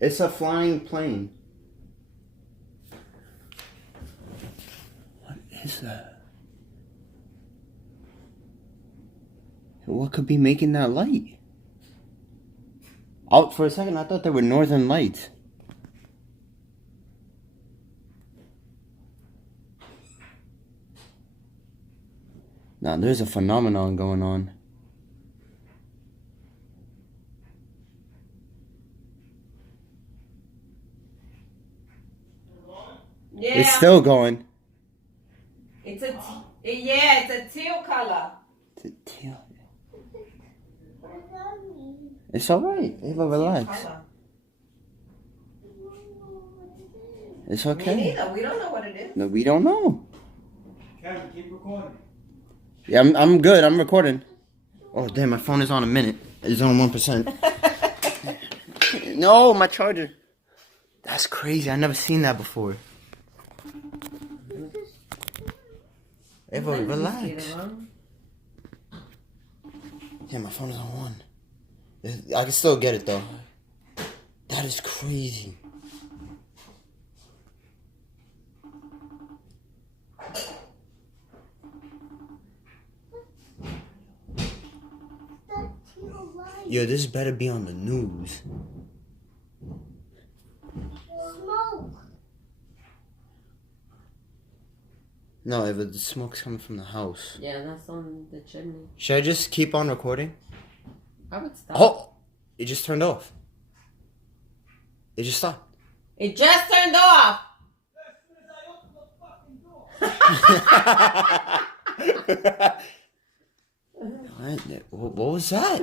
It's a flying plane. What is that? What could be making that light? Oh, for a second I thought they were northern lights. Now there's a phenomenon going on. Yeah. It's still going. It's a teal color. It's a teal. It's alright. Ava, relax. Color. It's Me okay. neither. We don't know what it is. No, we don't know. Kevin, keep recording. Yeah, I'm good. I'm recording. Oh, damn, my phone is on a minute. It's on 1%. No, my charger. That's crazy. I never seen that before. Ava, relax. Yeah, my phone is on 1. I can still get it, though. That is crazy. Yo, this better be on the news. Smoke. No, Ava, the smoke's coming from the house. Yeah, that's on the chimney. Should I just keep on recording? I would stop. Oh! It just turned off. It just stopped. It just turned off. What was that?